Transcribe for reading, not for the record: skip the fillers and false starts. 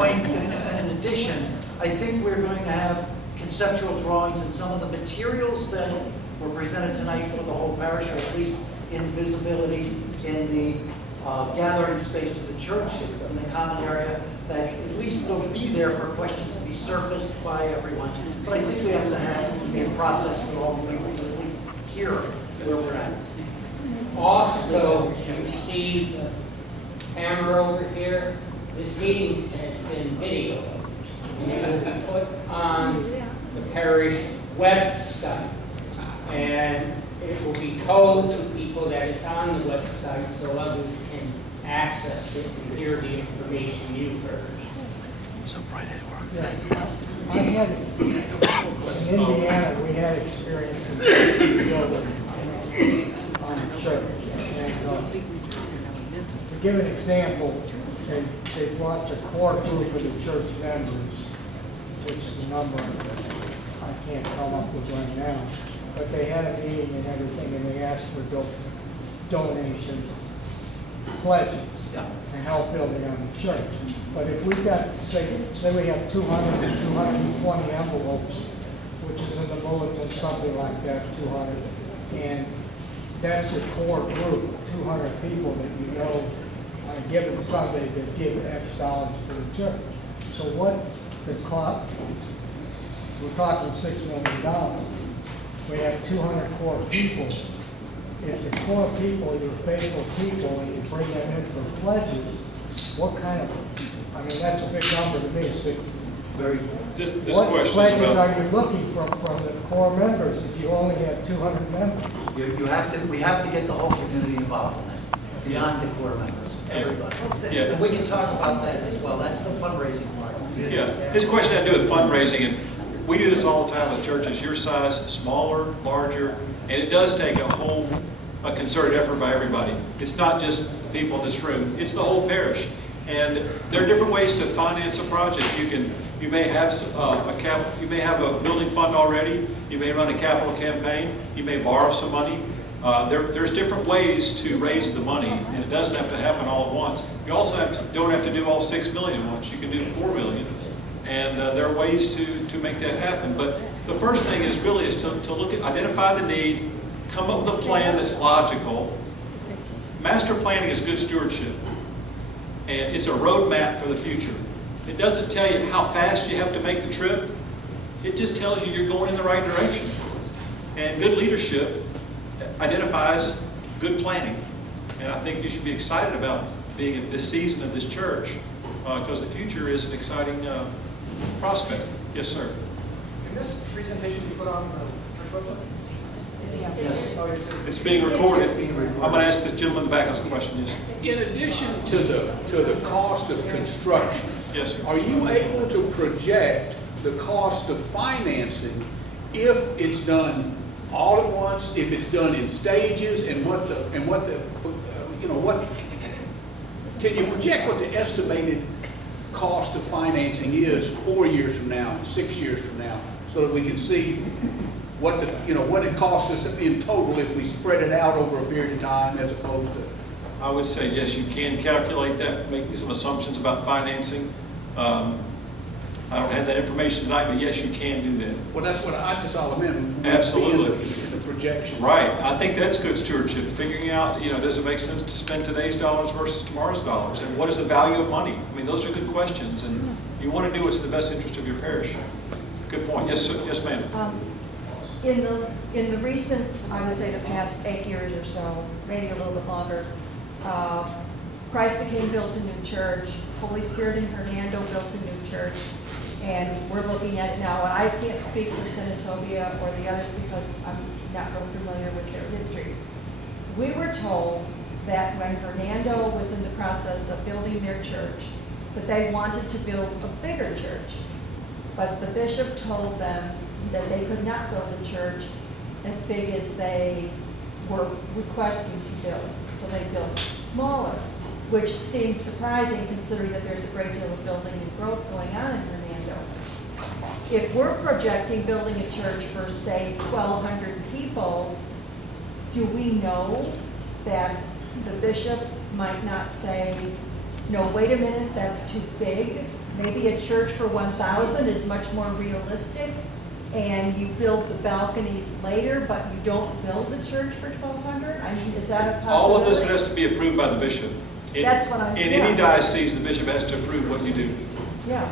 point, in addition, I think we're going to have conceptual drawings and some of the materials that were presented tonight for the whole parish, or at least in visibility in the gathering space of the church, in the common area, that at least will be there for questions to be surfaced by everyone. But I think we have to have a process for all the people to at least hear where we're at. Also, you see the camera over here. This meeting has been videoed. And it will be put on the parish website. And it will be told to people that it's on the website so others can access it and hear the information you've heard. Yes. I had, in Indiana, we had experience in building on the church. And, to give an example, they brought the core group of the church members, which the number I can't come up with right now, but they had a meeting and everything, and they asked for donations, pledges, to help building on the church. But if we've got, say we have 200 or 220 envelopes, which is in the bulletin, something like that, 200, and that's your core group, 200 people that you know on a given Sunday that give X dollars to the church. So what the cost, we're talking $6 million. We have 200 core people. If the core people are your faithful people and you bring them in for pledges, what kind of, I mean, that's a big number to me. So what pledges are you looking from the core members if you only have 200 members? We have to get the whole community involved in that, beyond the core members, everybody. Yeah. And we can talk about that as well. That's the fundraising part. Yeah, this question had to do with fundraising, and we do this all the time with churches your size, smaller, larger, and it does take a concerted effort by everybody. It's not just the people in this room, it's the whole parish. And there are different ways to finance a project. You may have a building fund already. You may run a capital campaign. You may borrow some money. There's different ways to raise the money, and it doesn't have to happen all at once. You also don't have to do all $6 million at once. You can do $4 million, and there are ways to make that happen. But the first thing is really to look at, identify the need, come up with a plan that's logical. Master planning is good stewardship, and it's a roadmap for the future. It doesn't tell you how fast you have to make the trip. It just tells you you're going in the right direction. And good leadership identifies good planning. And I think you should be excited about being at this season of this church because the future is an exciting prospect. Yes, sir. Can this presentation be put on the church website? Yes. It's being recorded. I'm going to ask this gentleman in the back has a question. Yes. In addition to the cost of construction, Yes, sir. are you able to project the cost of financing if it's done all at once, if it's done in stages, and what can you project what the estimated cost of financing is 4 years from now, 6 years from now, so that we can see what it costs us in total if we spread it out over a period of time as opposed to? I would say yes, you can calculate that, make some assumptions about financing. I don't have that information tonight, but yes, you can do that. Well, that's what I just all meant. Absolutely. In the projection. Right. I think that's good stewardship, figuring out, does it make sense to spend today's dollars versus tomorrow's dollars? And what is the value of money? I mean, those are good questions, and you want to do what's in the best interest of your parish. Good point. Yes, sir. Yes, ma'am. In the recent, I would say the past 8 years or so, maybe a little bit longer, Christ the King built a new church, Holy Spirit in Hernando built a new church, and we're looking at it now. And I can't speak for Senatobia or the others because I'm not real familiar with their history. We were told that when Hernando was in the process of building their church, that they wanted to build a bigger church. But the bishop told them that they could not build a church as big as they were requesting to build. So they built smaller, which seems surprising considering that there's a great deal of building and growth going on in Hernando. If we're projecting building a church for, say, 1,200 people, do we know that the bishop might not say, no, wait a minute, that's too big. Maybe a church for 1,000 is much more realistic, and you build the balconies later, but you don't build the church for 1,200? I mean, is that a possibility? All of this has to be approved by the bishop. That's what I'm- In yeah. any diocese, the bishop has to approve what you do. Yeah.